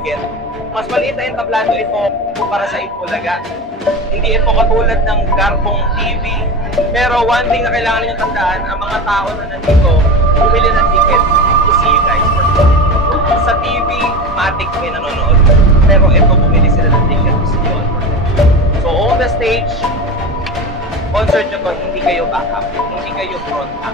target. Mas maliit na entablado ito para sa Itbulaga. Hindi ito katulad ng Garbong TV. Pero one thing na kailangan niyo tandaan, ang mga tao na nandito, bumili ng ticket to see you guys. Sa TV, matik may nanonood. Pero ito, bumili sila ng ticket to see you. So on the stage, concert nyo to, hindi kayo backup, hindi kayo front up.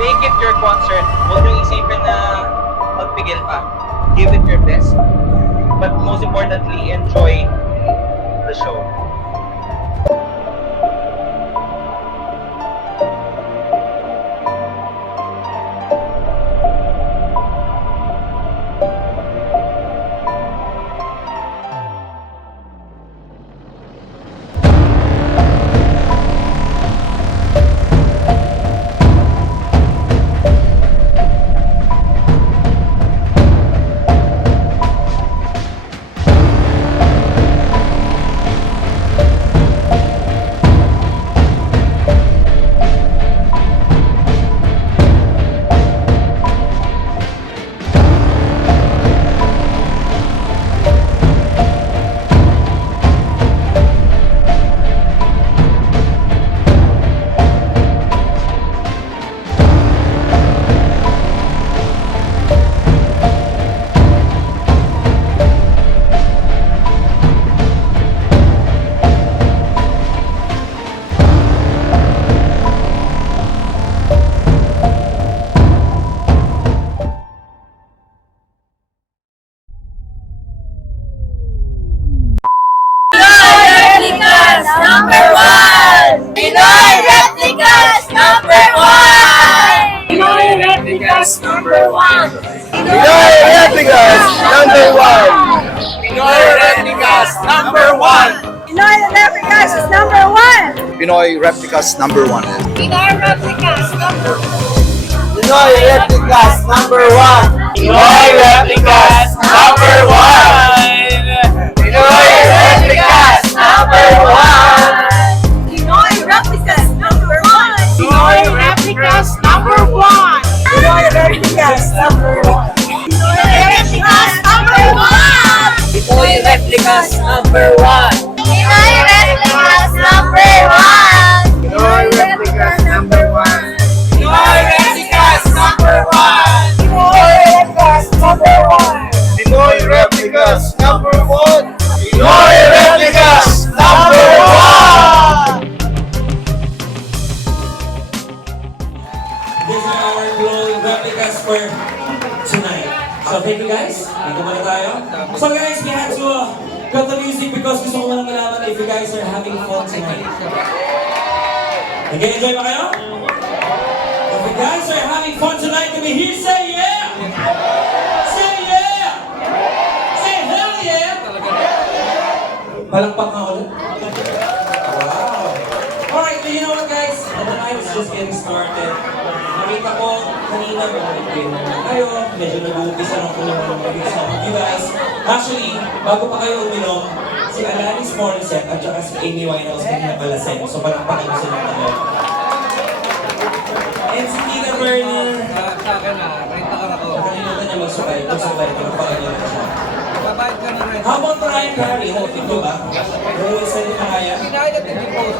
Make it your concert. Huwag nyo isipin na magpigil pa. Give it your best. But most importantly, enjoy the show. Number one! Pinoy Replicas number one! Pinoy Replicas number one! Pinoy Replicas is number one! Pinoy Replicas number one! Pinoy Replicas number one! Pinoy Replicas number one! Pinoy Replicas number one! Pinoy Replicas number one! Pinoy Replicas number one! Pinoy Replicas number one! Pinoy Replicas number one! Pinoy Replicas number one! Pinoy Replicas number one! Pinoy Replicas number one! Pinoy Replicas number one! Pinoy Replicas number one! Pinoy Replicas number one! Pinoy Replicas number one! Pinoy Replicas number one! These are our glowing replicas for tonight. So thank you guys. Dito muna tayo. So guys, we had to cut the music because gusto ko lang malaman if you guys are having fun tonight. Nag-enjoy ba kayo? If you guys are having fun tonight, can we hear say yeah? Say yeah! Say hell yeah! Palakpak nga ulit. Wow! Alright, you know what guys? The night is just getting started. Nakita ko kanina kayo, medyo nag-uumpisa ng kulang-kulang some of you guys. Actually, bago pa kayo uminom, si Alanis Morissette at saka si Amy Winehouse kanina palaseng. So palakpakan mo sila kami. And si Tina Burner, nakalimutan niya magsukay. Magsukay, palakpakan niya na siya. How about Mariah Carey? Hoping ko ba? Pero isa ni Mariah?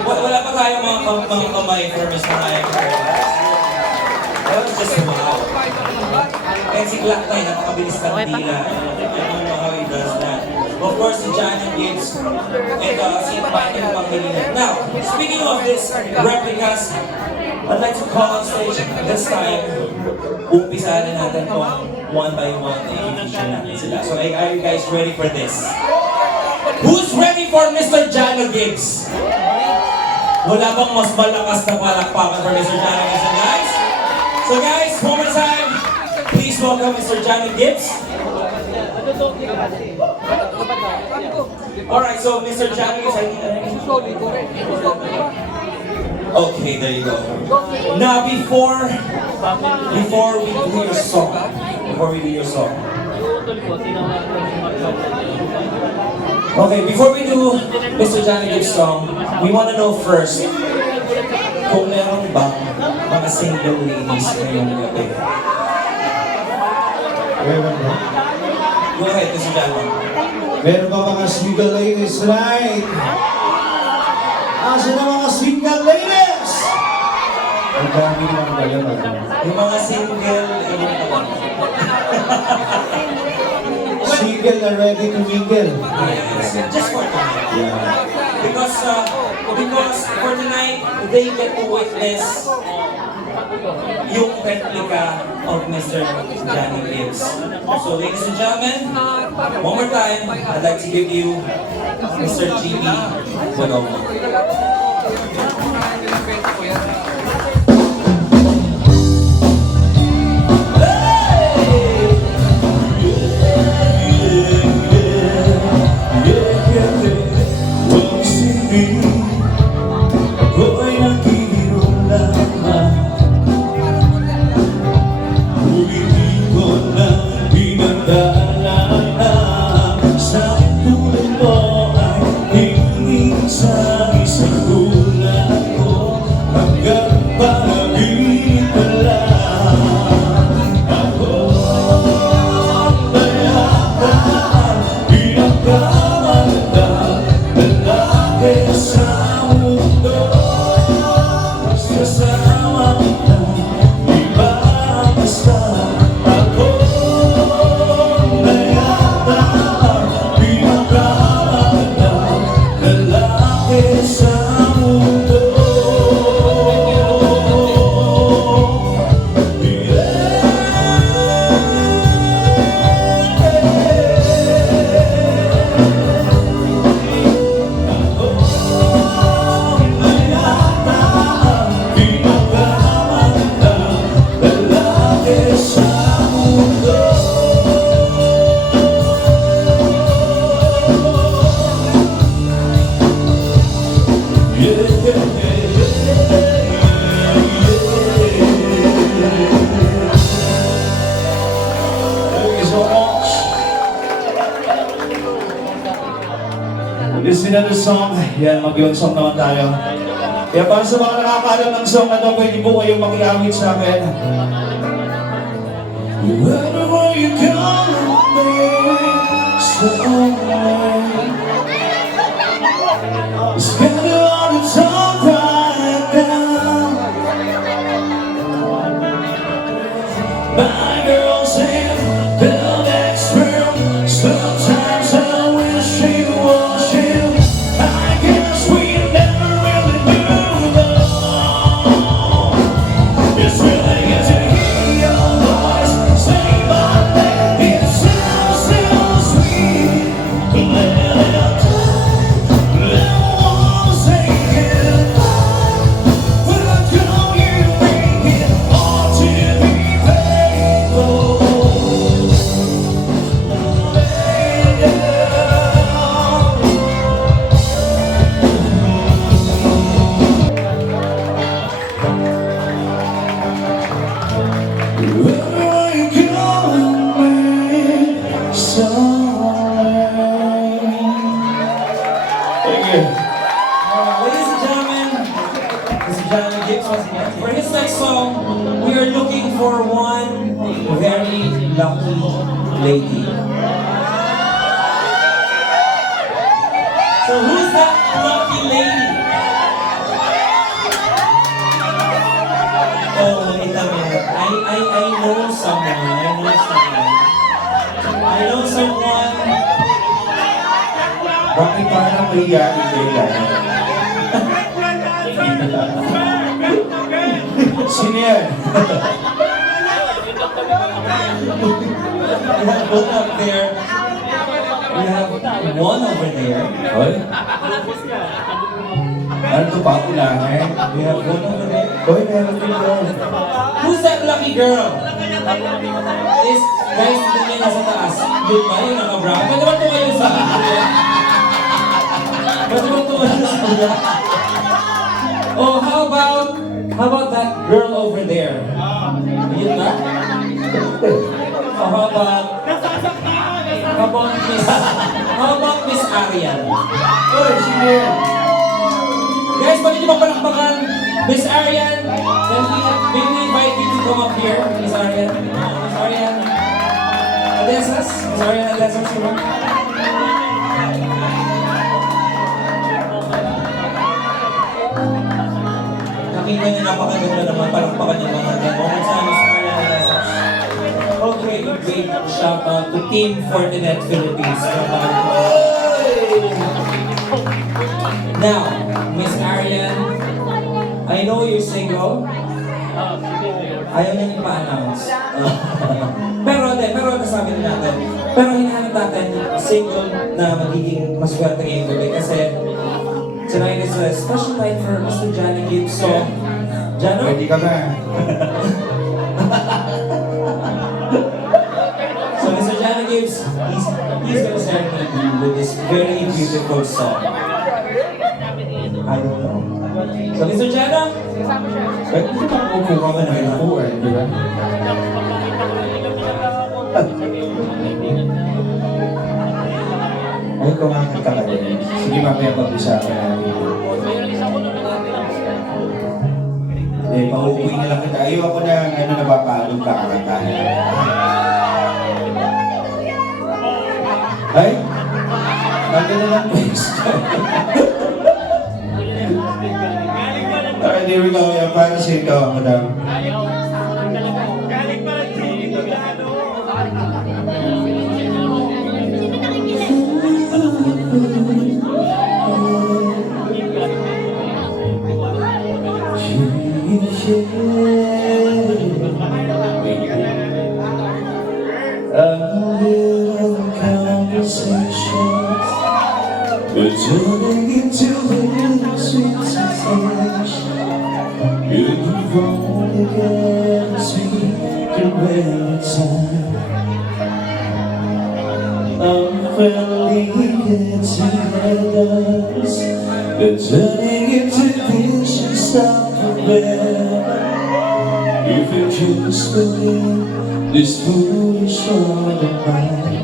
Wala pa tayo mga kamay for Miss Mariah Carey. That was just wow. And si Black Tie, napakabilis ng tila. I don't know how he does that. Of course, si Janet Gibbs and si Michael Pangilinan. Now, speaking of this replicas, I'd like to call on stage this time. Umpisa na natin po one by one. I-feature natin sila. So, are you guys ready for this? Who's ready for Mr. Jano Gibbs? Wala bang mas malakas na palakpakan for Mr. Jano Gibbs, guys? So guys, one more time, please welcome Mr. Jano Gibbs. Alright, so Mr. Jano Gibbs, I need okay, there you go. Now before we do your song, Okay, before we do Mr. Johnny Gibbs song, we want to know first kung meron bang mga single ladies ngayong gabi. Meron ba? Go ahead, Mr. Johnny. Meron ba mga single ladies tonight? Asa na mga single ladies? Ang dami naman ba yun? Yung mga single, Single na ready to mingle. just for tonight. Yeah. Because for tonight, they get to witness yung replica of Mr. Johnny Gibbs. So ladies and gentlemen, one more time, I'd like to give you Mr. G.B. Bonomo. Listen to the song. Yan, mag-yun song naman tayo. Kaya para sa mga nakakaalam ng song na to, pwede po kayong makiawit sa akin. Wherever you come, so it's better on the top right now. My girl said, "Build that sperm." Sometimes I wish she was you. I guess we never really knew though. It's really good to hear your voice say my name. It sounds so sweet. Let it die. Let one say goodbye. When I call you, bring it all to be faithful. Where you going somewhere? Thank you. Ladies and gentlemen, Mr. Johnny Gibbs once again. For his next song, we are looking for one very lucky lady. So who's that lucky lady? Oh, wait a minute. I know someone. I know someone. Bakit parang mahihain kayo? Sino yan? We have one up there. We have one over there. Hoy? Ano ito pa unahin? We have one over there. Hoy, meron din doon. Who's that lucky girl? Is, guys, tignan niya nasa taas. Yun ba? Yung naka-brown? Pwede ba tumayo sa kuya? Pwede ba tumayo sa kuya? Oh, how about that girl over there? Yun ba? Oh, how about Miss Arian. Oy, sige. Guys, pwede niyo magpalakpakan Miss Arian. May we invite you to come up here, Miss Arian. Miss Arian. Adesas? Miss Arian Adesas, diba? Nakita niyo napakaganda naman, palakpakan niyo mga moments na Miss Arian Adesas. Okay, great shout out to Team Fortinet Philippines. Now, Miss Arian, I know you're single. Ayaw niya ipa-announce. pero nasabi na natin. Pero hinahanap natin single na magiging maswerte ngayong gabi kasi tonight is a special night for Mr. Johnny Gibbs. So, Jano? Pwede ka na. So, Mr. Johnny Gibbs, he's gonna serenade you with this very beautiful song. I don't know. So, Mr. Jano? Pwede ka pa kukuha ka na kinakuha, di ba? Ay, kumakit ka rin. Sige, mamaya pag-usapan natin. Eh, pauuwi na lang kita. Ayoko na napapagod ka kakantahin. Ay? Maganda lang pwesto. Alright, here we go. Yan, para sa ikaw, madam. Turning into little sweet sensation. You've only got to speak the right time. Unfriendly get-togethers, they're turning into vicious stuff forever. If you just believe this foolish heart of mine,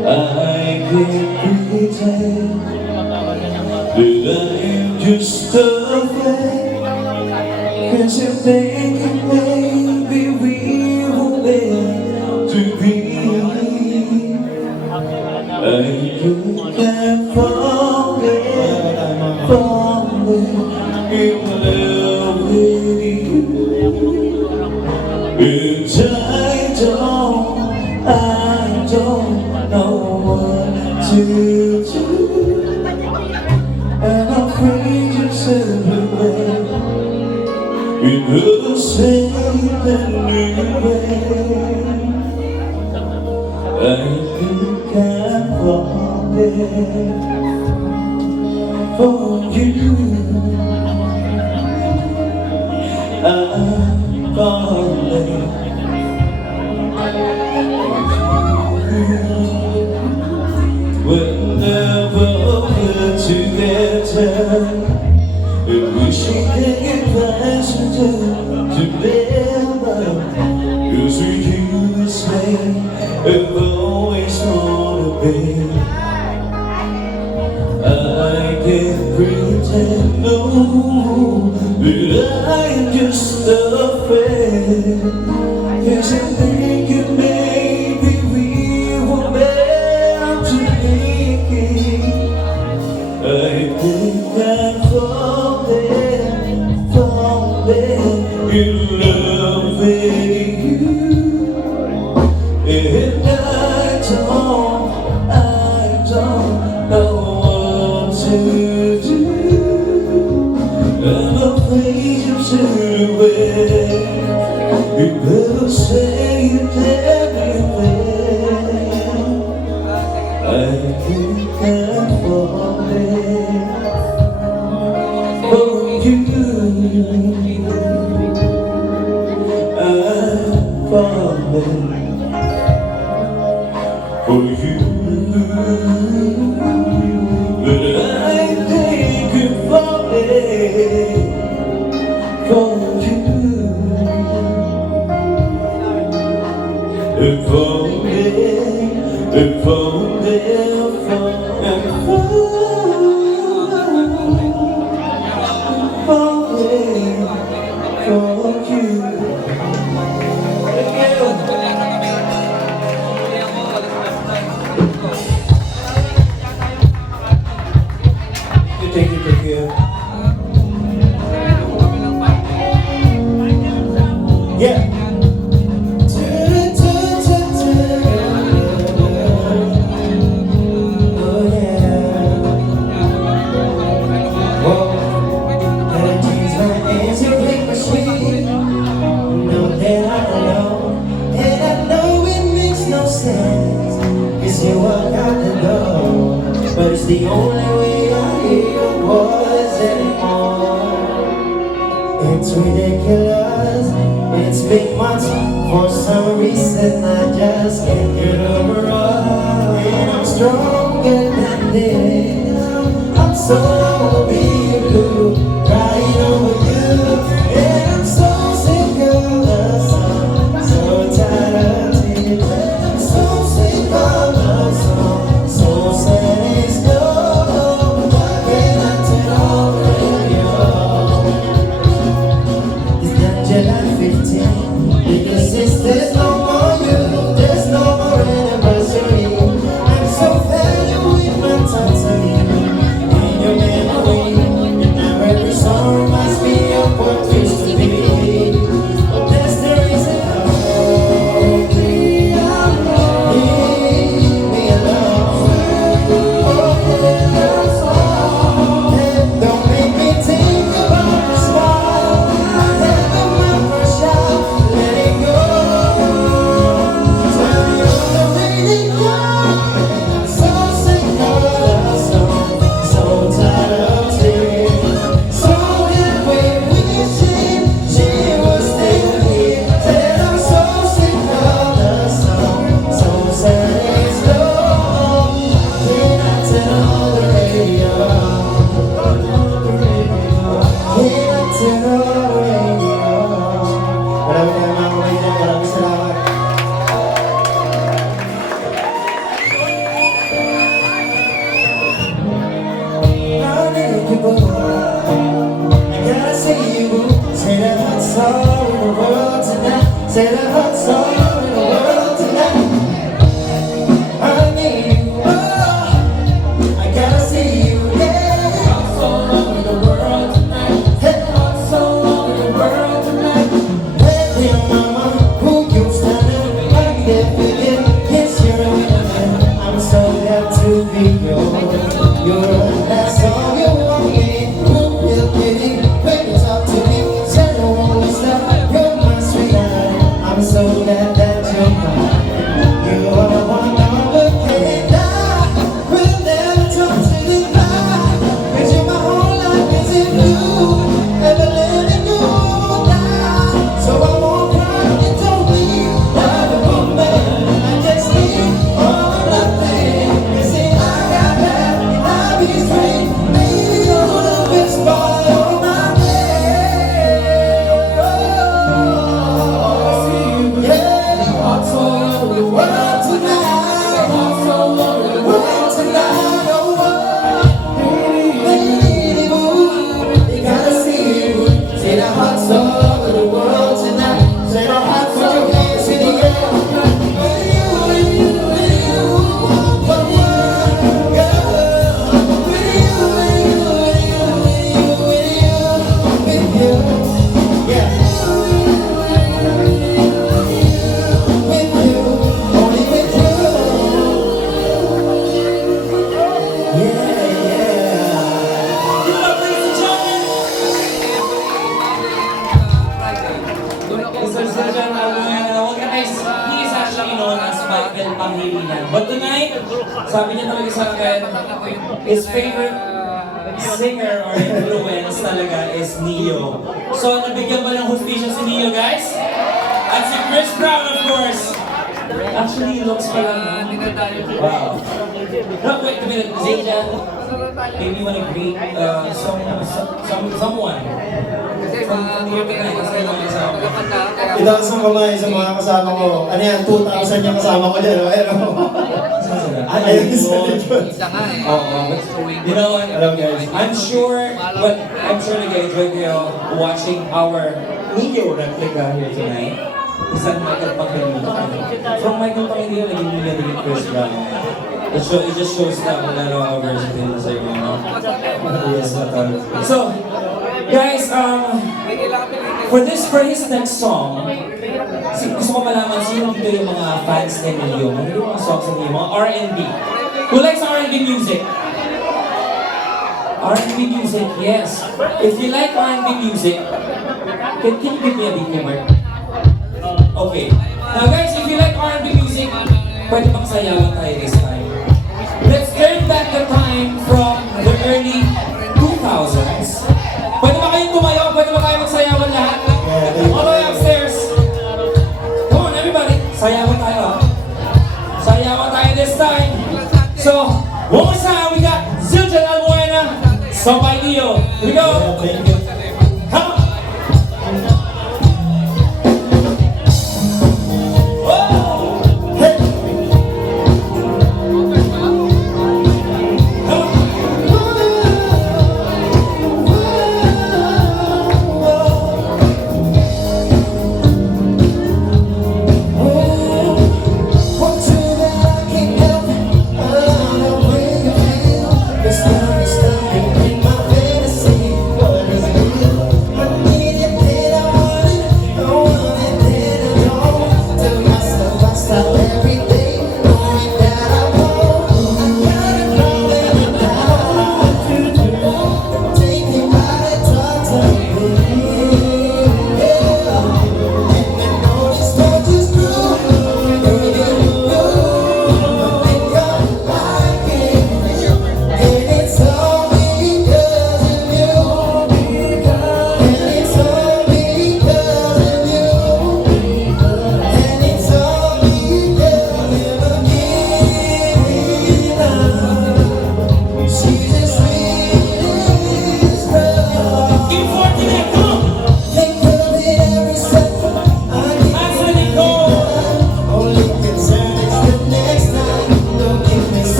I can't pretend that I'm just a fake. 'Cause I'm thinking maybe we were meant to be. I can't forget, in love with you. And I don't know what to do. And I'm afraid you said away. You could have said anyway. I think I'm falling for you. I'm falling. We'll never get together, and wishing that it was together. 'Cause with you it's me, I've always wanna be. I can't pretend, no, that I am just a friend. 'Cause I'm thinking maybe we were meant to be. I think I'm falling in love with you. And I don't know what to do. I'm afraid you've turned away. You better say it everything. I think I'm falling for you. I'm falling for you. But I think I'm falling for you. If only live for and falling for you. Thank you, thank you. Yeah. Oh yeah. Whoa. And she's my answer quick machine. Know that I know, and I know it makes no sense. 'Cause you walk out the door, but it's the only way I hear your voice anymore. It's ridiculous, it's been months. For some reason I just can't get over us. And I'm stronger than this. I'm so over you, blue, crying over you. And I'm so sick of the song, so tired of tears. I'm so sick of the song, so sad it's gone. Why can't I turn on the radio? It's not July 15, because there's no more you, there's no more anniversary. I'm so fed up with my time to you, in your memory. And now every song must be a what used to be. But that's the reason leave me alone. Don't make me think about the smile I had on my first shot. Let it go. Turn me on the radio. I'm so sick of the song, so tired of tears. So that way wishing she was still here. Said I'm so sick of the song, so sad it's gone. Then I turn on the radio. Maraming mga kumainan, maraming salamat. I need you, boo. I gotta see you, boo. Say the hot song in the world tonight. Say the hot song in the world tonight. I need you, oh. I gotta see you, yeah. Hot song in the world tonight. Hey, hot song in the world tonight. Hey, dear mama, who you standing? I can't forget. Yes, you're a winner. I'm so glad to be yours. That's all you want me. Who will give me? When you talk to me, say no only stuff. You're my sweetheart. I'm so glad that you're mine. You are one of a kind. I will never talk to you now. 'Cause you're my whole life is in blue. Never letting go now. So I won't cry and don't leave. Never woman, I just need all of nothing. You see, I got that and I'll be straight. Maybe you're the best part of my day. Oh, yeah. Hearts all over the world tonight. Hearts all over the world tonight. Oh, baby, boo, you gotta see you. Say the hearts all over the world tonight. Say the hearts all over the hands in the air. With you, with you, with you, one word, girl. With you, with you, with you, with you, with you, with you, yeah. With you, only with you. Yeah, yeah. Give it up, ladies and gentlemen. Mr. Sergeant Albuena, he is actually known as Michael Pangilinan. But tonight, sabi niya talaga sa akin, his favorite singer or influence talaga is Neo. So, nabigyan ba ng hustisya si Neo, guys? At si Chris Brown, of course. Actually, looks pa lang. Wow. No, wait a minute, Zayja. Maybe you wanna greet someone. Itaas ang kamay sa mga kasama ko. Ano yan, 2,000 yung kasama ko dyan. Ayun. Ayun sa likod. Oo. You know what? Alam guys. I'm sure nag-enjoy kayo watching our Neo replica here tonight. Isang Michael Pangilinan. From Michael Pangilinan, naging Neo din Chris Brown. It just shows na kung ano ang versatility sa inyo, no? Yes, so, guys, for his next song, gusto ko malaman sino dito yung mga fans ni Neo. Ano yung mga songs ni Neo? Mga R&B. Who likes R&B music? R&B music, yes. If you like R&B music, can you give me a beat number? Okay. Now guys, if you like R&B music, pwede bang sayawan tayo this time? Let's turn back the time from the early 2000s. Pwede ba kayong tumayo? Pwede ba kayo magsayawan lahat? All the way upstairs. Come on everybody. Sayawan tayo. Sayawan tayo this time. So, one more time, we got Zildjian Albuena, sung by Neo. Here we go. Thank you. Come on.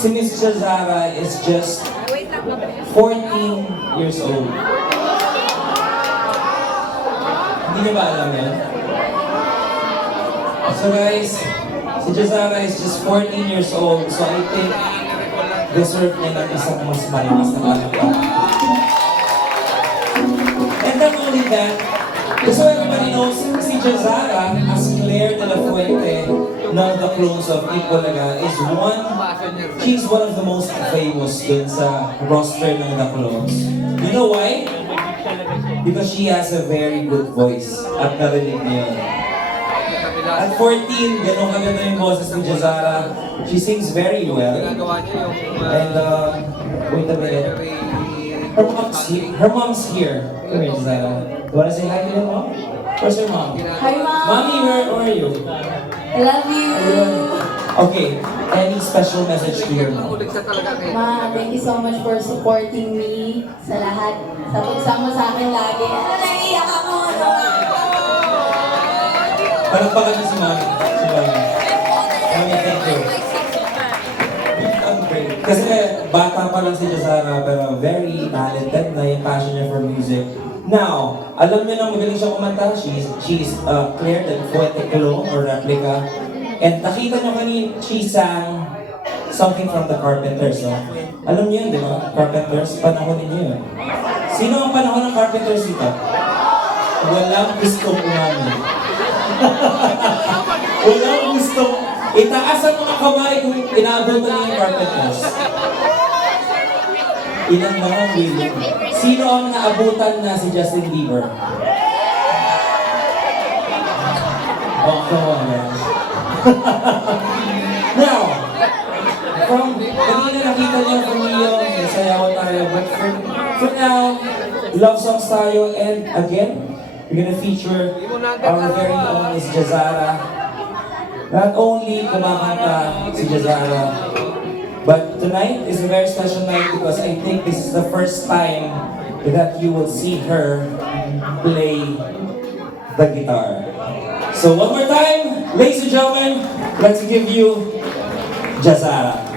si Miss Jazara is just 14 years old. Hindi niyo ba alam yan? So guys, si Jazara is just 14 years old, so I think deserve niya ng isang mas malakas na palakpak. And not only that, so everybody knows, si Jazara as Claire de la Fuente ng The Clones of Ipolaga is she's one of the most famous dun sa roster ng The Clones. You know why? Because she has a very good voice at narinig niyo yun. At 14, ganun kaganda yung boses ni Jazara. She sings very well. And, wait a minute. Her mom's here. Come here, Jazara. You wanna say hi to your mom? Where's your mom? Hi, Mom. Mommy, where are you? I love you. Okay, any special message to your mom? Ma, thank you so much for supporting me sa lahat. Sa pagsama sa akin lagi. Naiiyak ako. Palagpakan niyo si Mami. Si Mami. Mami, thank you. Kasi bata pa lang si Jazara pero very talented na yung passion niya for music. Now, alam niyo na magaling siya kumanta. She's Claire del Fuente clone or replica. And nakita niyo kanina, she sang something from the Carpenters. No? Alam niyo yun, di ba? Carpenters, panahon niyo yun. Sino ang panahon ng Carpenters dito? Walang gustong umami. Walang gustong itaas ang mga kamay kung inaabutan niyo yung Carpenters. Ilan lang ang willing. Sino ang naabutan na si Justin Bieber? Oh, come on, man. Now, kanina nakita niyo from Leo, sayawan tayo. But for now, love songs tayo. And again, we're gonna feature our very own Miss Jazara. Not only kumakanta si Jazara, but tonight is a very special night because I think this is the first time that you will see her play the guitar. So one more time, ladies and gentlemen, let's give you Jazara.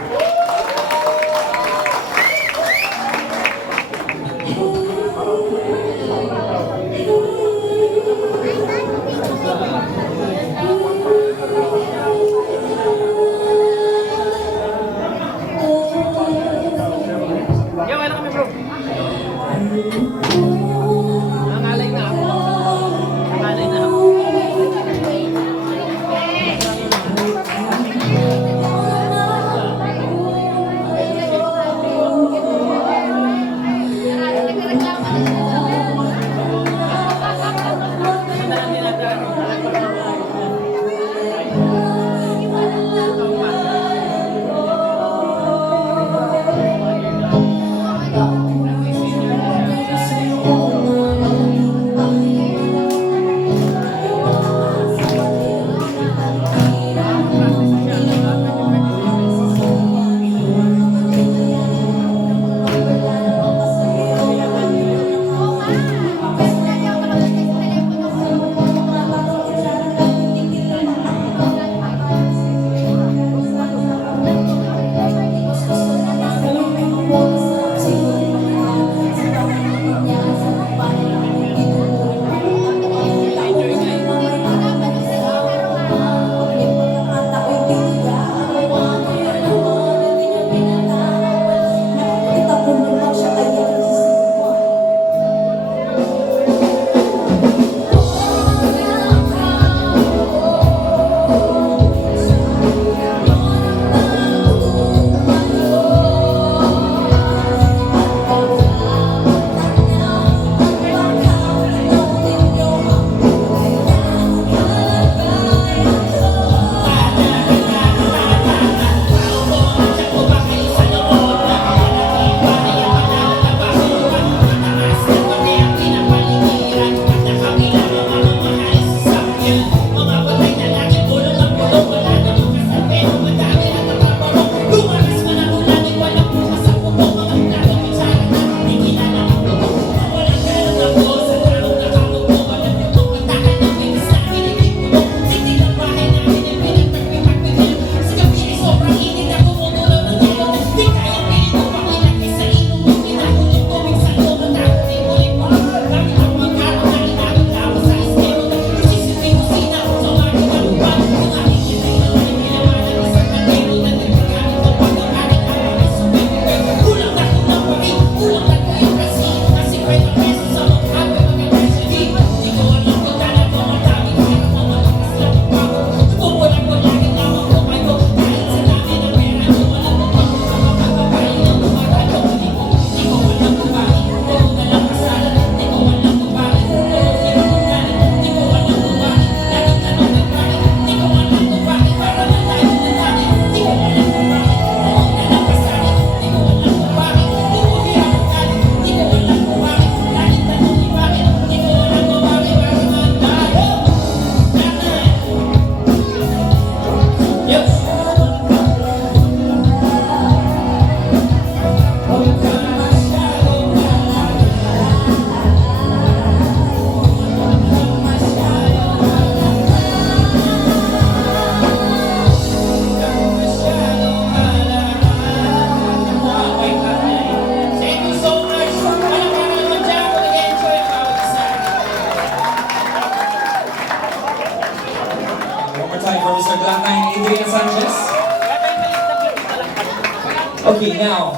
Okay, now,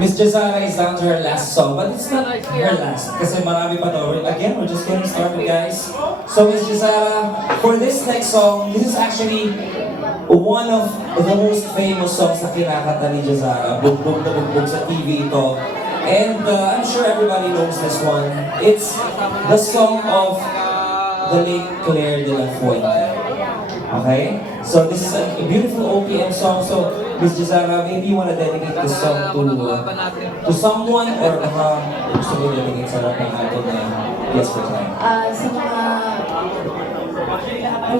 Miss Jazara is down to her last song, but it's not her last, kasi marami pa to. Again, we're just getting started, guys. So, Miss Jazara, for this next song, this is actually one of the most famous songs na kinakanta ni Jazara. Bugbog na bugbog sa TV ito. And I'm sure everybody knows this one. It's the song of the late Claire de la Fuente. Okay? So this is a beautiful OPM song. So, Miss Jazara, maybe you want to dedicate this song to someone or gusto mo dedicate sa lahat ng ato na yes for time? Sa mga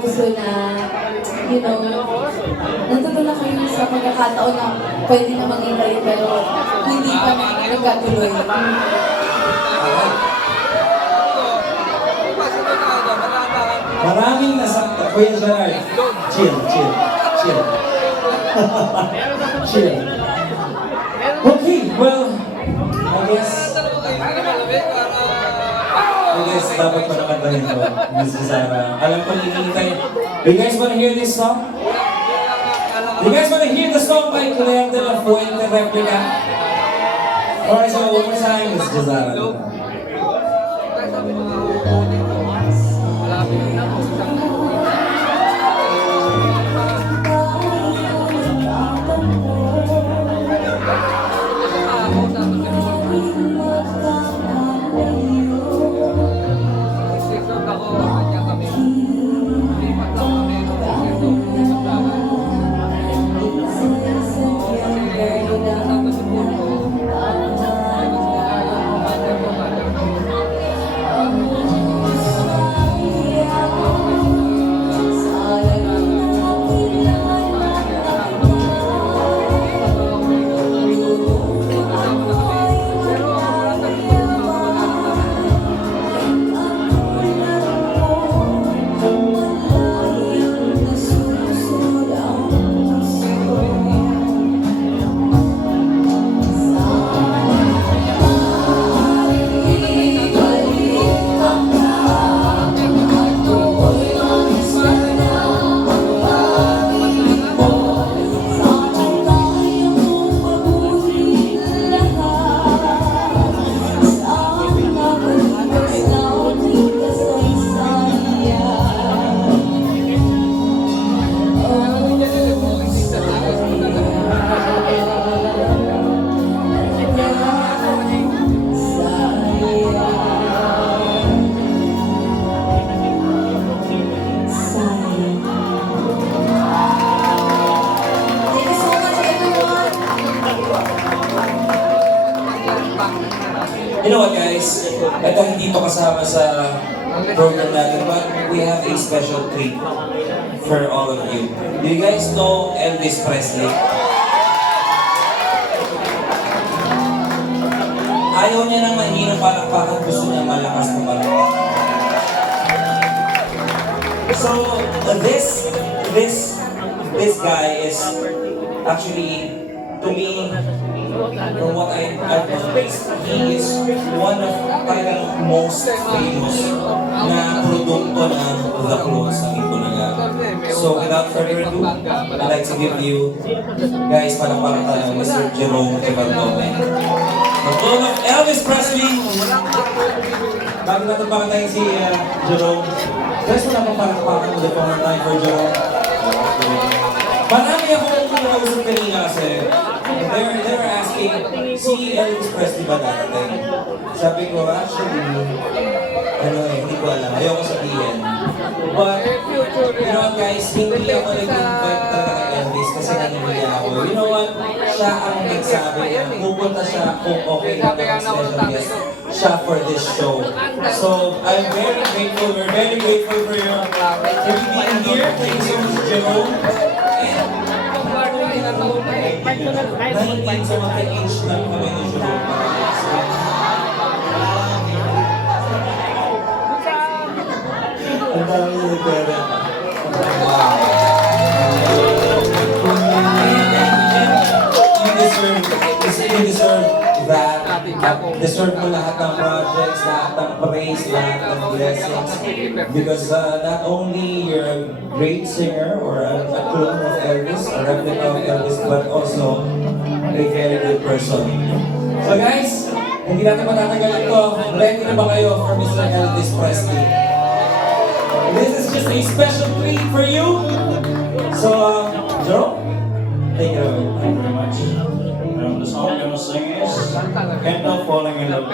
gusto na, you know, natutulak kayo sa pagkakataon na pwede na maging kayo pero hindi pa nagkatuloy. Maraming nasakta. Kuya Gerard, chill. Chill. Okay, well, I guess dapat pa naman ba nito, Miss Jazara? Alam ko hinihintay. Do you guys wanna hear this song? Do you guys wanna hear the song by Claire de la Fuente, Replica? Alright, so one more time, Miss Jazara. You know what, guys? Ito hindi pa kasama sa program natin, but we have a special treat for all of you. Do you guys know Elvis Presley? Ayaw niya ng mahinang palakpakan, gusto niya malakas na palakpakan. So, this guy is actually, to me, from what I've noticed, he is one of talagang most famous na produkto ng The Clones ng Itbulaga. So without further ado, I'd like to give you guys palakpakan ng Mr. Jerome Evandome. The clone of Elvis Presley. Bago natin pakatayin si Jerome, guys, wala pang palakpakan ulit pa tayo for Jerome. Marami akong nakausap kanina kasi they were asking, si Elvis Presley ba darating? Sabi ko, actually, hindi ko alam. Ayoko sabihin. But, you know what guys, hindi ako nag-invite talaga kay Elvis kasi naniniya ako. You know what? Siya ang nagsabi na pupunta siya kung okay na ng special guest siya for this show. So, I'm very grateful. We're very grateful for you being here. Thank you so much, Jerome. Naiingin sa mga age lang kami ni Jerome. Ang dami niya nagpera. Wow. You deserve that. Deserve mo lahat ng projects, lahat ng praise, lahat ng blessings. Because not only you're a great singer or a clone of Elvis, a replica of Elvis, but also a very good person. So guys, hindi natin matatagal ito. Ready na ba kayo for Mr. Elvis Presley? This is just a special treat for you. So, Jerome, take it away. Thank you very much. The song I'm gonna sing is Can't Help Falling in Love.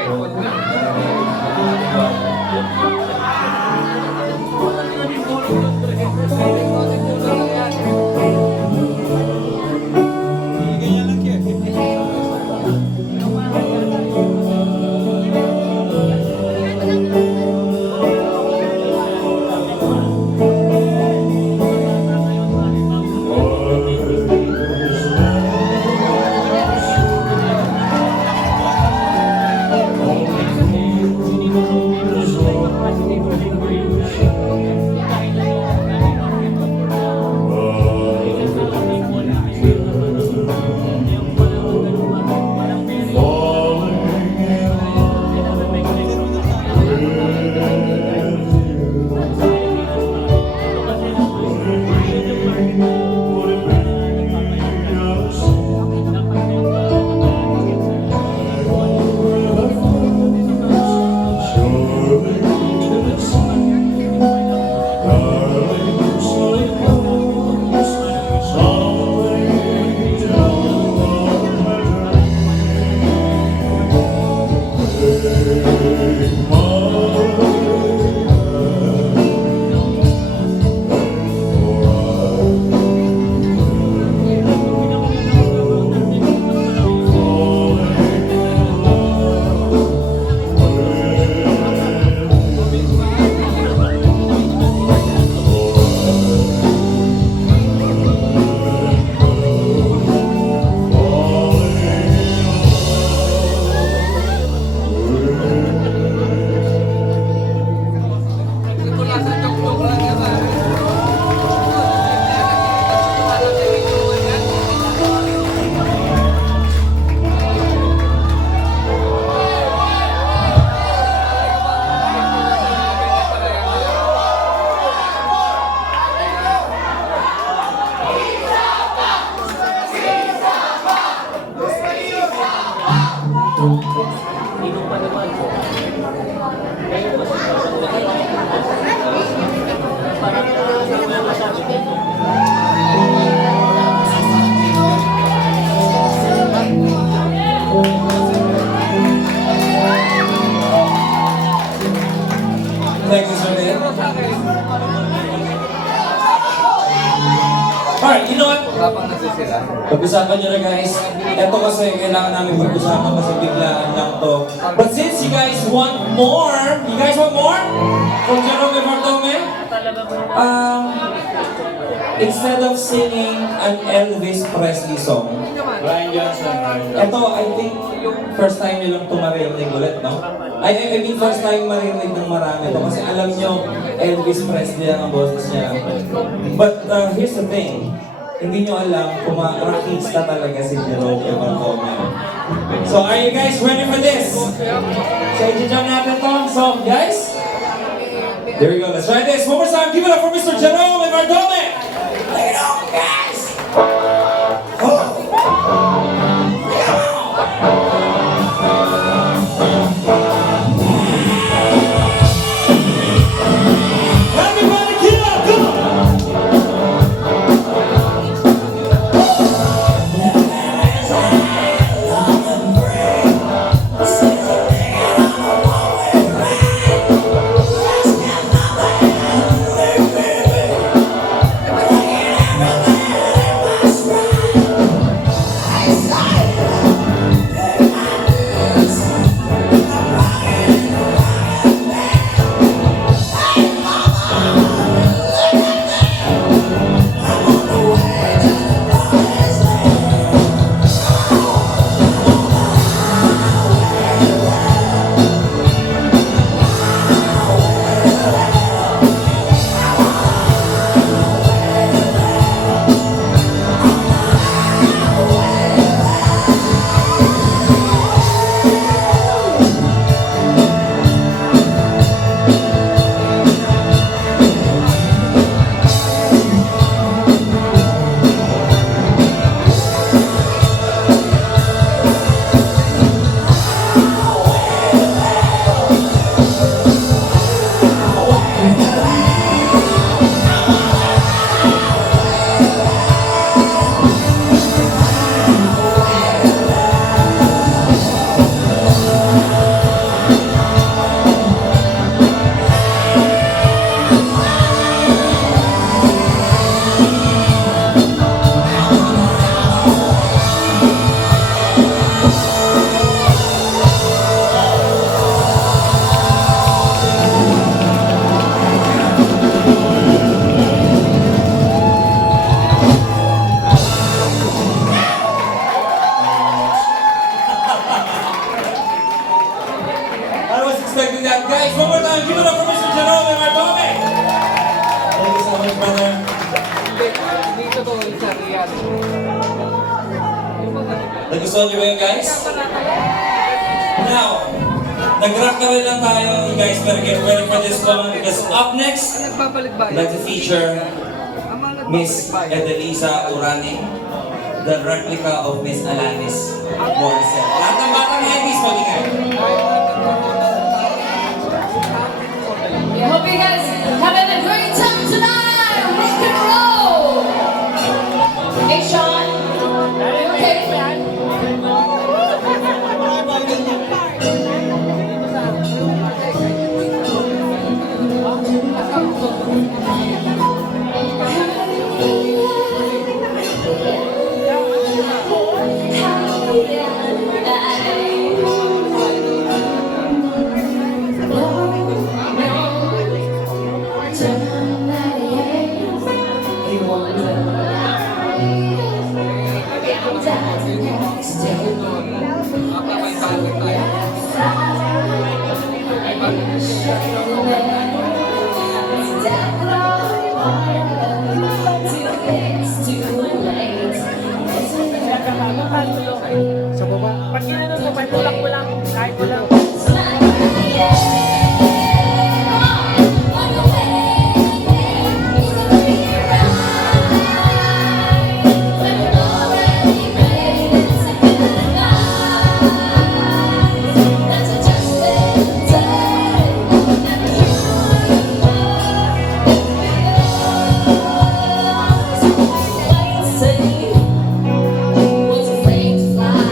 Thank you, Sir Dan. Alright, you know what? Pag-usapan nyo na guys. Ito kasi kailangan namin pag-usapan kasi biglaan lang to. But since you guys want more, you guys want more? From Jerome and Bartome? Instead of singing an Elvis Presley song, Brian Johnson. ito, I think, first time nyo lang ito maririnig ulit, no? I mean, first time maririnig ng marami ito kasi alam nyo, Elvis Presley lang ang boses niya. But here's the thing, hindi nyo alam kung rockista talaga si Jerome Bartome. So, are you guys ready for this? So, i-jam natin to. So, guys, there we go. Let's try this. One more time. Give it up for Mr. Jerome Bartome. Take it on, guys. Everybody get up, come on! that. Guys, one more time, give it up for Mr. Jerome Martome. Thank you so much, brother. Nagustuhan niyo ba yun, guys? Now, nag-rock na rin lang tayo, you guys better get ready for this one because up next, I'd like to feature Miss Edelisa Urani, the replica of Miss Alanis Morissette. Lahat ng batang hippies, magingay. Hope you guys having a great time tonight. Rock and roll. Hey, Sean. You okay? Sa baba. Pag ginanong mo, may tulak mo lang. Kahit mo lang. Was afraid to fly.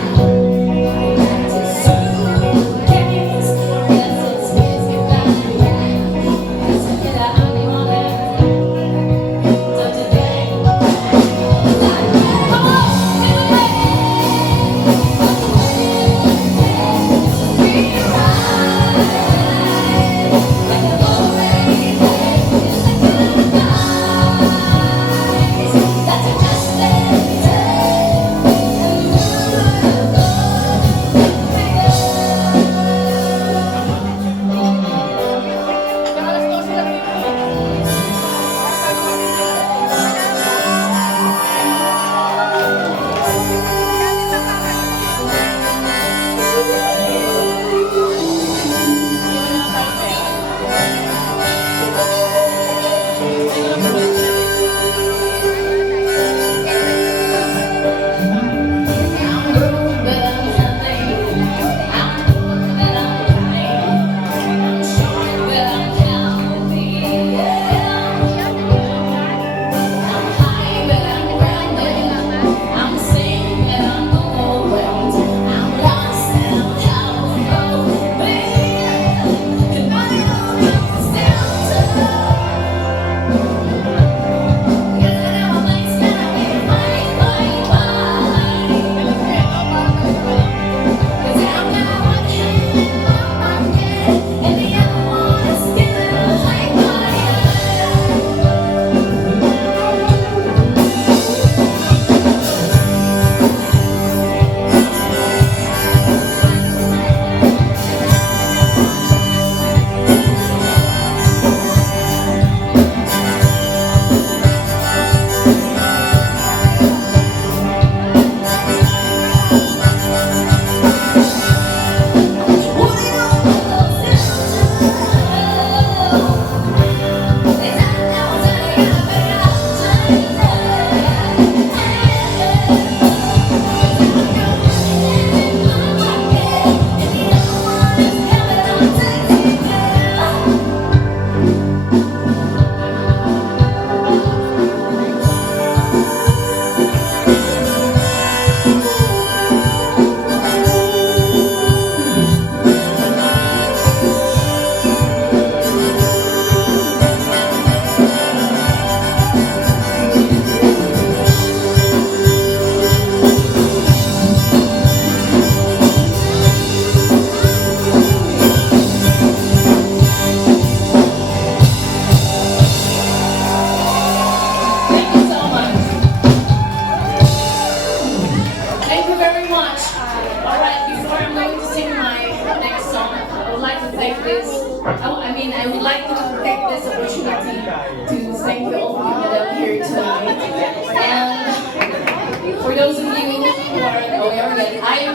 aware yet, I'm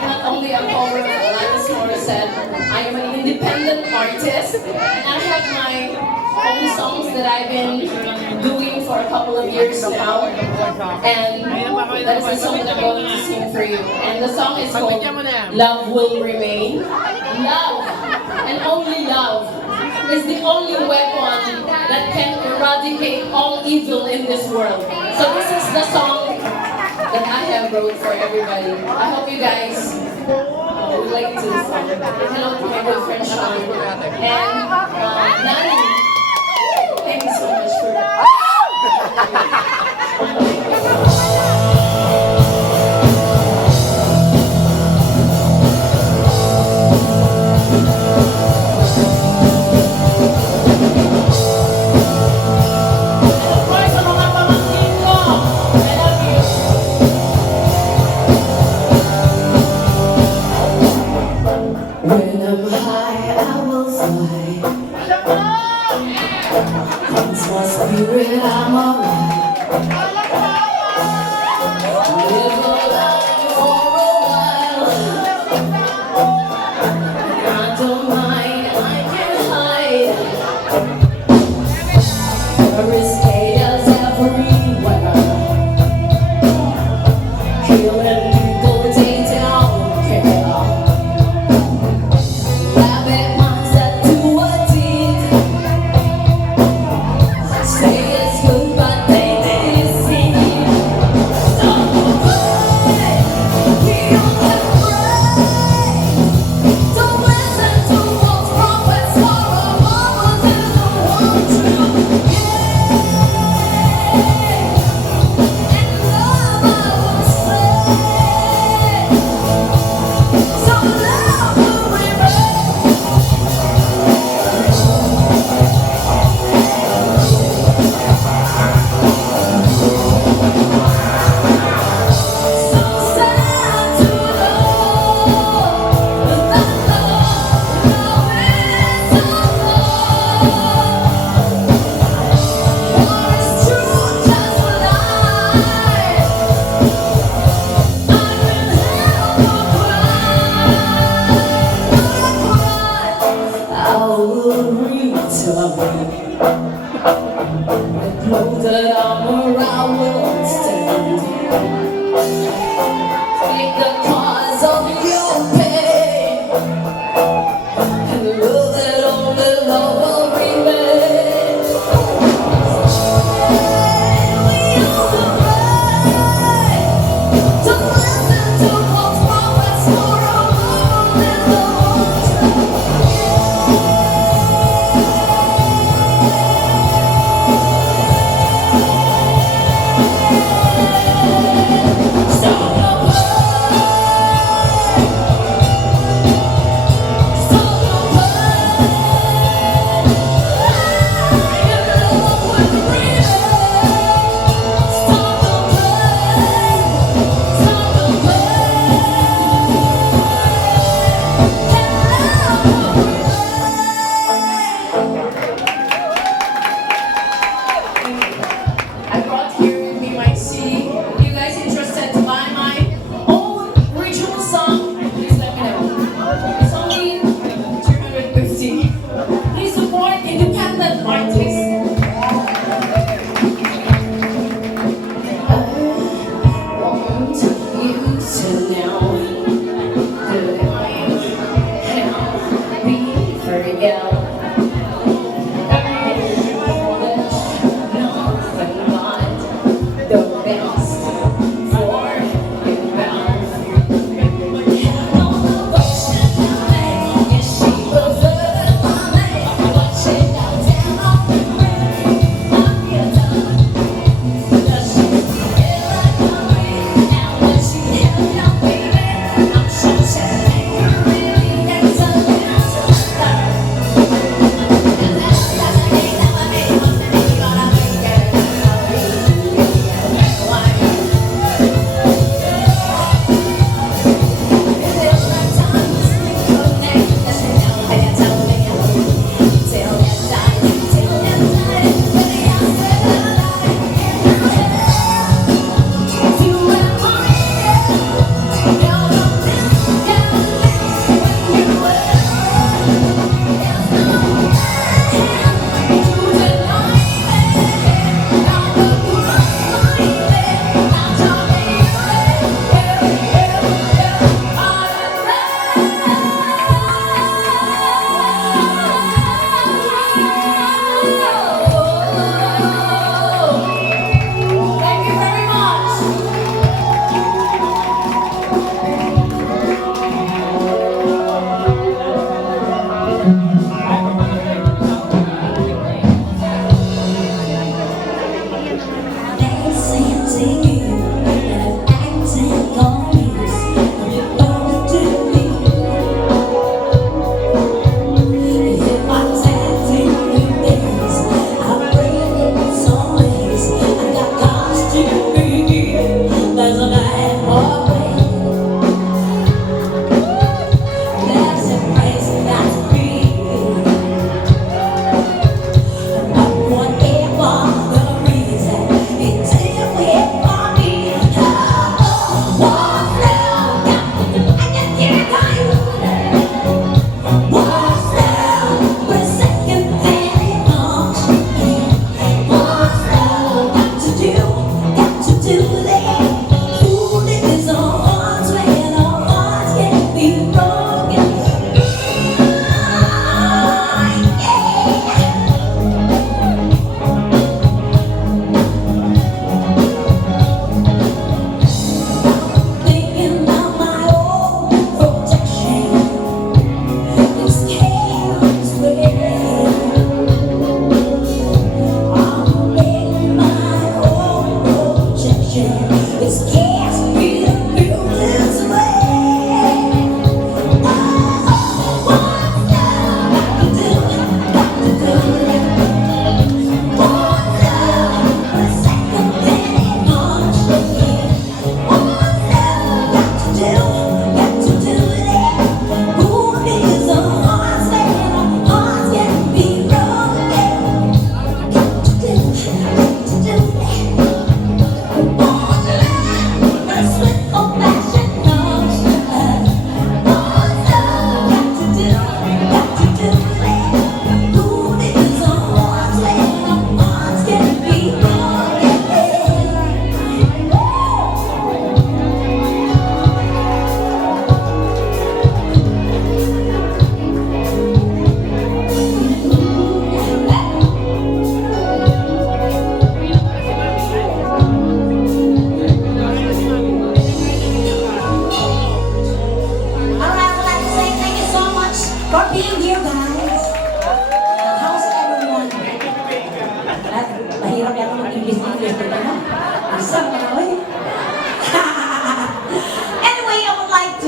not only a cover of Alanis Morissette, I am an independent artist, and I have my own songs that I've been doing for a couple of years now, and that is the song that I'm going to sing for you. And the song is called Love Will Remain. Love, and only love, is the only weapon that can eradicate all evil in this world. So this is the song that I have wrote for everybody. I hope you guys would like to sing. Hello to my good friend Sean and Nani. Thank you so much for when I'm high, I will fly. Comes my spirit, I'm alright.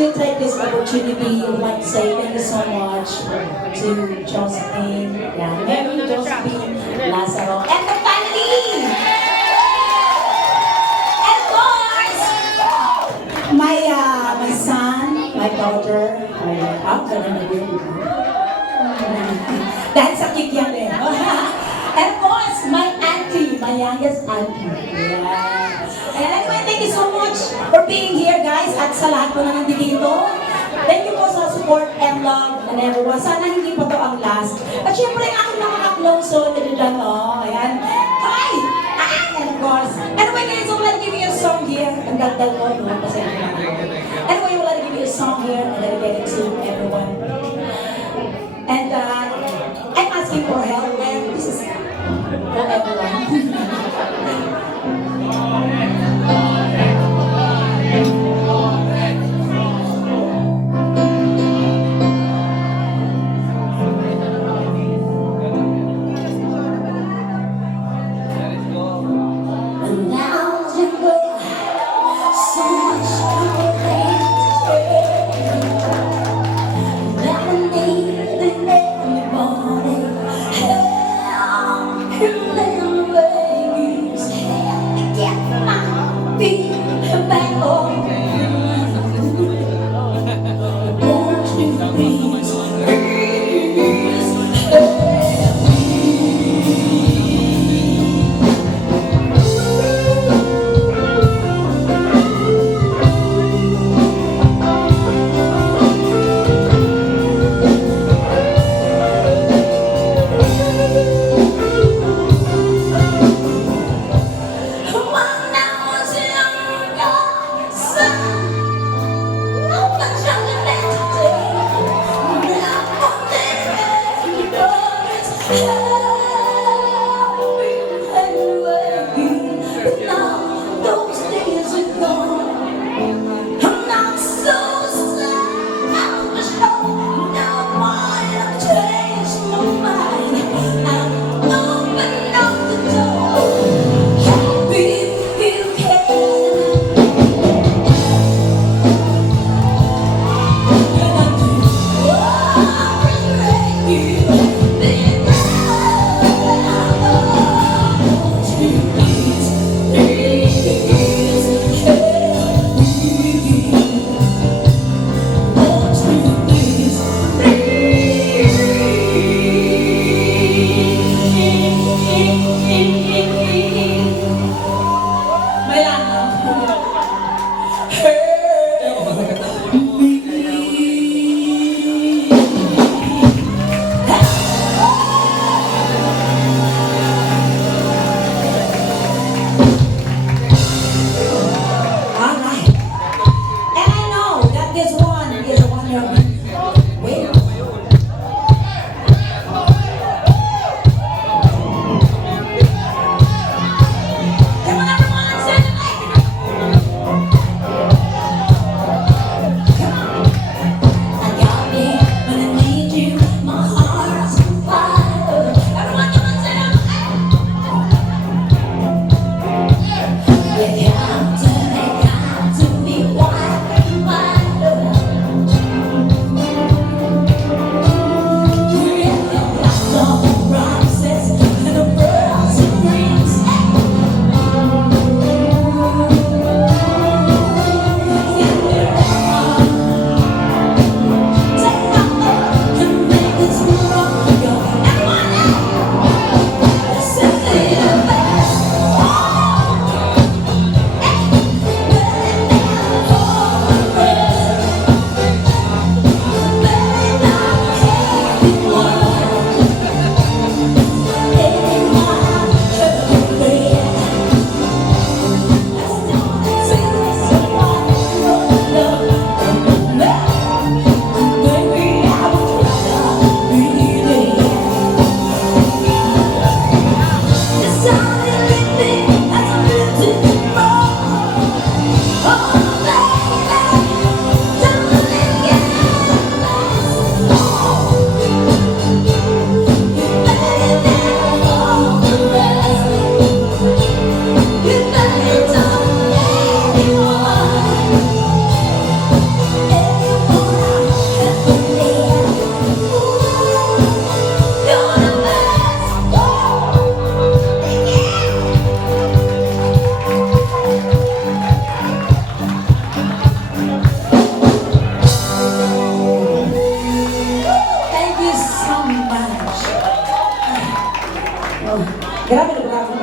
to take this opportunity, I would like to say thank you so much to Josephine, Mary, Josephine, Lazaro, and the family! And of course, my son, my daughter, my uncle, and my baby. Dahil sa kick yan eh. And of course, my auntie, my youngest auntie. Yeah. And anyway, thank you so much for being here, guys. At sa lahat po na nandito. Thank you po sa support and love and everyone. Sana hindi po to ang last. At syempre, ang aking mga ka-close so dyan, oh. Ayan. Hi! And of course. Anyway, guys, I'm gonna give you a song here. Ang dagdag ko, no? Pasensya na ako. Anyway, I'm gonna give you a song here and dedicated to everyone. And I'm asking for help, and this is for everyone.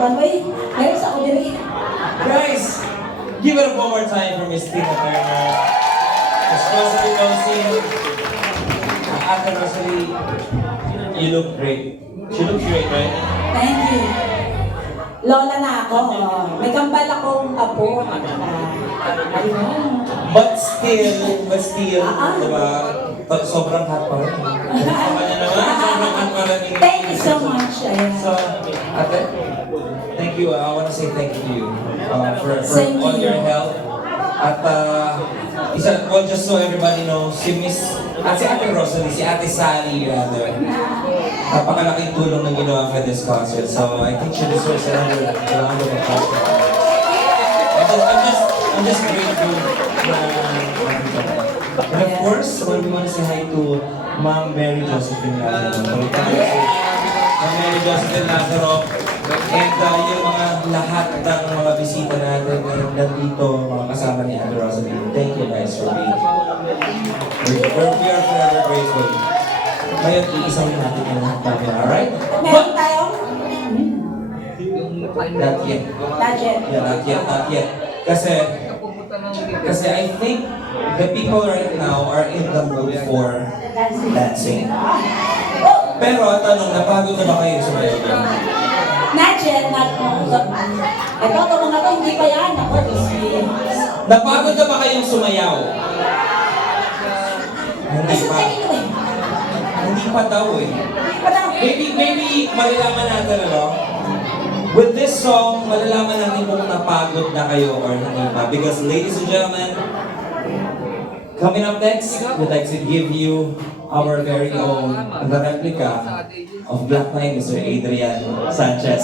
runway. Ayos ako din. Guys, give it up one more time for Miss Tina Turner. Miss Rosalie Dawson. Ate Rosalie, you look great. She looks great, right? Thank you. Lola na ako. May kambal akong apo. Ayun. But still, diba? Sobrang hot pa rin. Sa kanya naman, sobrang hot pa rin. Thank you so much. Ayan. So, ate, thank you. I want to say thank you to you for Same to all your you. help. At well, just so everybody knows, si Ate Rosalie, si Ate Sally, rather, napakalaking tulong na ginawa for this concert. So I think she deserves a round of applause. I'm just grateful. And of course, we want to say hi to Ma'am Mary Josephine Lazaro. Ma'am Mary Josephine Lazaro. And yung mga lahat ng mga bisita natin ngayon nandito, mga kasama ni Ate Rosalie. Thank you guys for being here. We are forever grateful. Ngayon, iisawin natin yung lahat namin, alright? Meron tayong Not yet. budget. Yeah, not yet. Kasi I think the people right now are in the mood for dancing. Pero ang tanong, napagod na ba kayo sumayaw dyan? Not yet, not ito, ito mga to, hindi pa yan. Ako, Napagod na ba kayong sumayaw? Hindi Kasi pa. kanino eh. Hindi pa daw eh. Hindi pa daw. Maybe malalaman natin ano? With this song, malalaman natin kung napagod na kayo or hindi pa. Because ladies and gentlemen, coming up next, we'd like to give you our very own, the replica of Black Knight, Mr. Adrian Sanchez.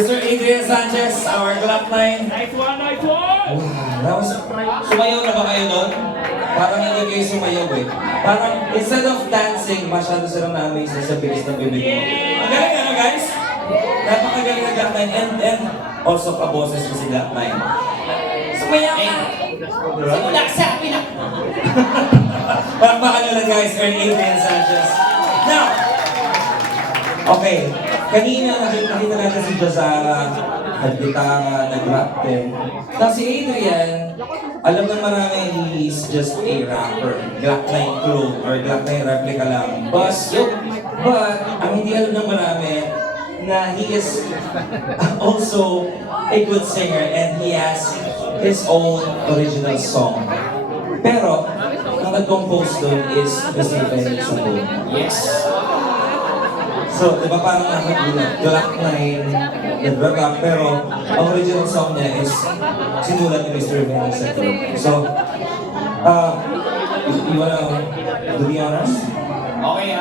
Mr. Adrian Sanchez, our Glock 9. Nice one, nice one! Wow, that was... Sumayaw na ba kayo doon? Parang hindi kayo sumayaw eh. Parang instead of dancing, masyado silang na-amaze na sa bilis ng bibig mo. Ang galing ano guys? Napakagaling na Glock 9 and also kaboses ko si Glock 9. Sumayaw ka. Simula sa akin na. Parang makalala guys, Earn Adrian Sanchez. Now, okay, kanina nakita natin si Jazara, nag-gitara, nag-rap din. Tapos si Adrian, alam na marami he's just a rapper. Glock 9 clone or Glock 9 replica lang. But ang hindi alam ng marami, na he is also a good singer and he has his own original song. Pero, ang nag-compose doon is Mr. Felix Sabon. Yes. So, di ba parang nakagulat, Glock 9 nag-rap, pero ang original song niya is sinulat ni Mr. Felix Sabon. So, you wanna do the honors? Okay,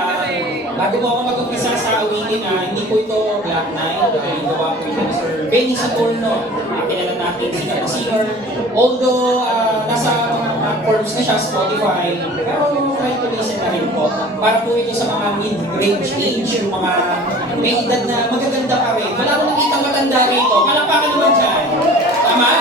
bago po ako mag-umpisa sa awitin, hindi po ito Glock 9. Gawa po ito Mr. Benny Saturno. Kilala natin sikat na singer. Although, nasa mga platforms na siya, Spotify, pero try to listen na rin po. Para po ito sa mga mid-range age, yung mga may edad na magaganda pa rin. Wala akong nakita matanda rito. Malapakan naman dyan. Tama?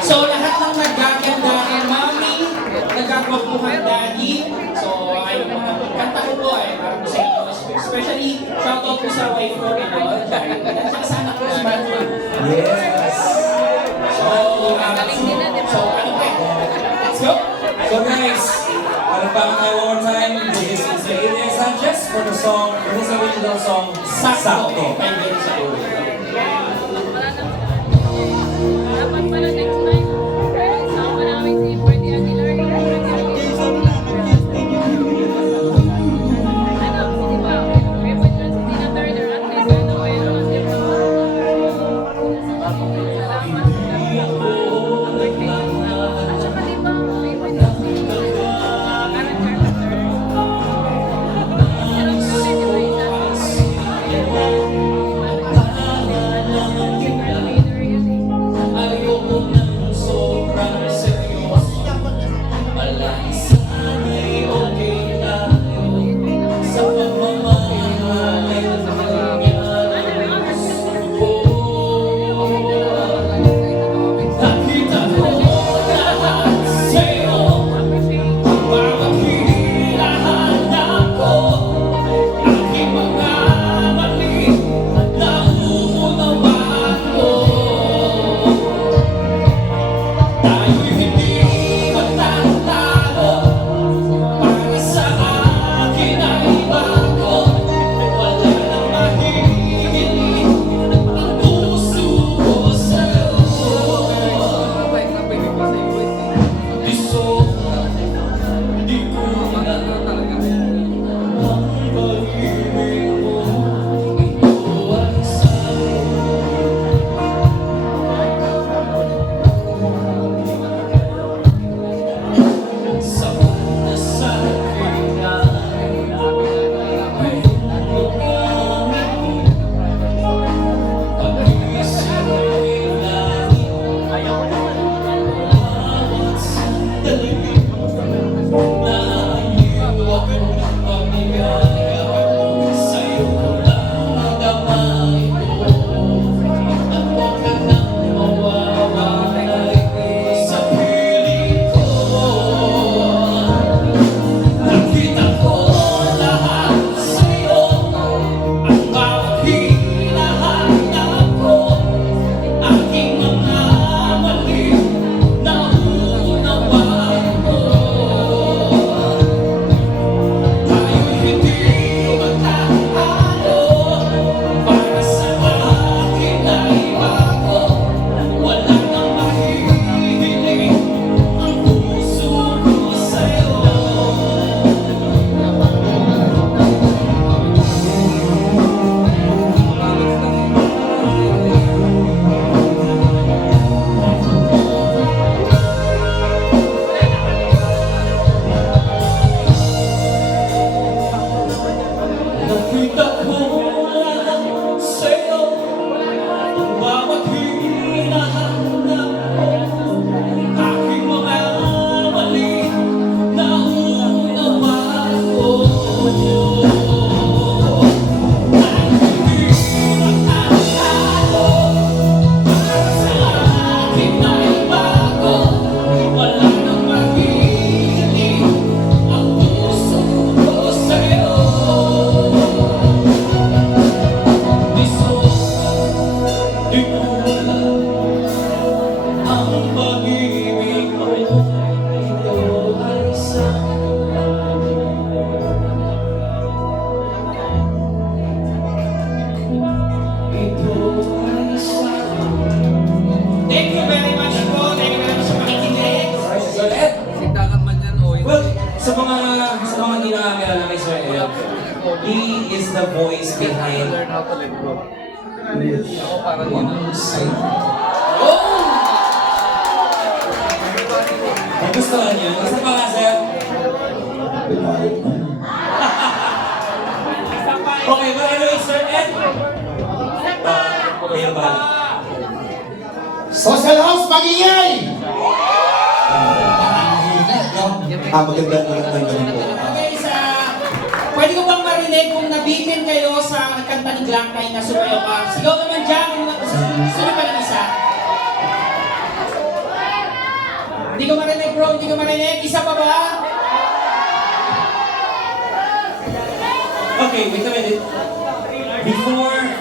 So, lahat ng nagaganda kay mami, nagkakwapuhan daddy. So, ayun mga kanta ko po parang sa inyo. Especially, shoutout po sa wife ko rin. At sa anak ko si Matthew. Yes! So, ano pa? Let's go! So guys, palakpakan tayo one more time. This is Mr. Adrian Sanchez for the song, for his original song, Sakto. Kay Benny Saturno. Dapat pala next time, sama namin si Freddy Aguilar. Ano, di ba? Favorite lang si Tina Turner at least ano, mayroon di ba? Salamat. At saka di ba, favorite lang si Karen Carpenter. Pero kami di ba isa? He is the voice behind. Oh! Nagustuhan niyo? Isa pa nga, sir? Okay, but anyway, Sir Ed. Ayan ba? Social House, magingay! Maganda po. Okay, pwede ko bang marinig kung nabitin kayo sa kanta ni Glock 9 na sumayo ka? Sigaw naman dyan, sino pa ng isa? Hindi ko marinig bro, hindi ko marinig. Isa pa ba? Okay, wait a minute.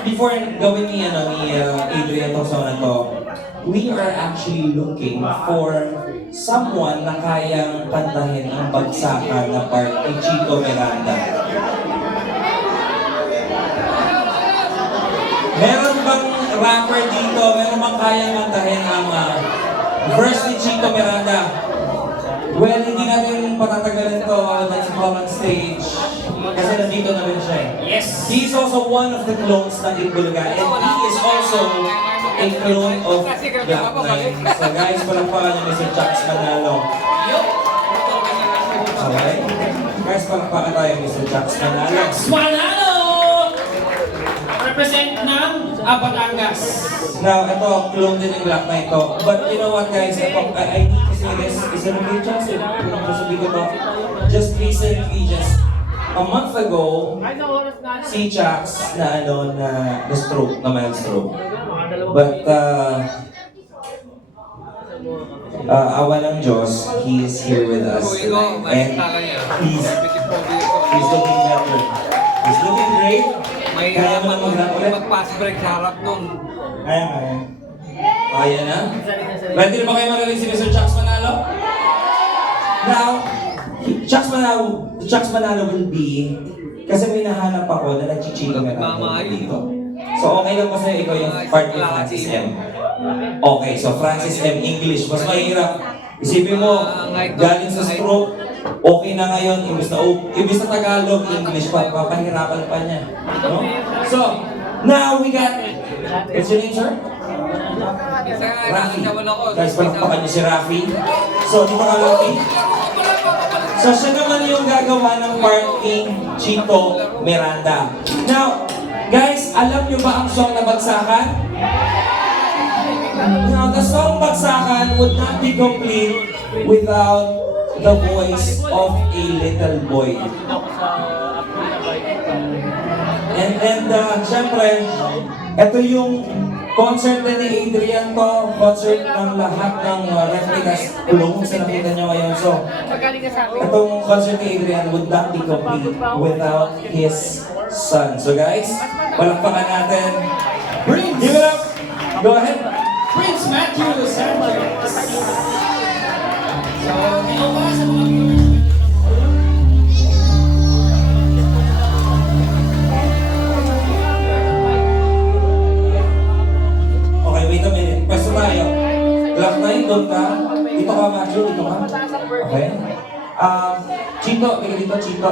Before gawin ni Adrian tong song na to, we are actually looking for someone na kayang kantahin ang bagsakan na part ni Chico Miranda. Meron bang rapper dito? Meron bang kayang kantahin ang verse ni Chico Miranda? Well, hindi natin patatagalan to. Let's call on stage. Kasi nandito na rin siya eh. Yes. He's also one of the clones ng Itbulaga and he is also a clone of Black Knight. So guys, palakpakan niyo Mr. Chucks Manalo. Okay? Guys, palakpakan tayo Mr. Chucks Manalo. Manalo! Represent ng Batangas. Now, ito, clone din ng Black Knight to. But you know what guys, I need to say this. Is it okay, Chucks? Kung sabi ko to, just recently, just a month ago, si Chucks na stroke, na mild stroke. But awa ng Diyos, he is here with us and he's looking better. He's looking great. Kaya mo na mag-rap ulit? Mag-pass break sa harap nun. Kaya. Kaya na? Ready na ba kayo marinig si Mr. Chucks Manalo? Now, Chucks Manalo will be, kasi may nahanap ako na nag-chichika Miranda dito. So okay lang ba sa'yo ikaw yung part ni Francis M? Okay, so Francis M English, mas mahirap. Isipin mo, galing sa stroke, okay na ngayon, imbis na Tagalog, English pa, papahirapan pa niya. No? So, now we got, what's your name, sir? Rafi. Guys, palakpakan niyo si Rafi. So, di ba ka Rafi? So, siya naman yung gagawa ng part ni Chito Miranda. Now, guys, alam niyo ba ang song na Bagsakan? Now, the song Bagsakan would not be complete without the voice of a little boy. And syempre, ito yung concert din ni Adrian to, concert ng lahat ng replicas kulong sa nakita nyo ngayon. So, itong concert ni Adrian would not be complete without his son. So guys, palakpakan natin. Give it up! Go ahead! Prince Matthew Sanchez. So, Okay, wait a minute. Pwesto tayo. Black Knight, doon ka. Dito ka, Matthew. Dito ka. Okay. Chito, tingin dito, Chito.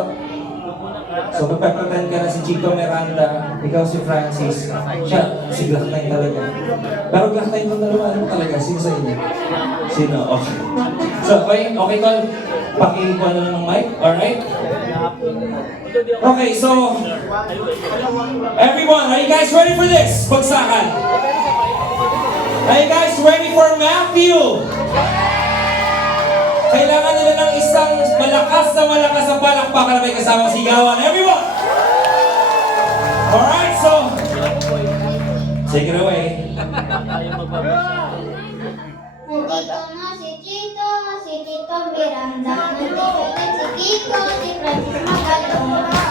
So, magpe-pretend ka na si Chico Miranda. Ikaw si Francis. Siya, si Black Knight talaga. Pero Black Knight yung dalawa, ano talaga? Sino sa inyo? Sino? Okay. So, okay, Tol. Pakikuha na lang ng mic. Alright? Okay, so, everyone, are you guys ready for this? Bagsakan. Are you guys ready for Matthew? Kailangan nila ng isang malakas na palakpakan na may kasamang sigawan. Everyone! Alright, so, take it away. Nandito na si Tito Miranda. Nandito rin si Kiko, si Francis Magalo.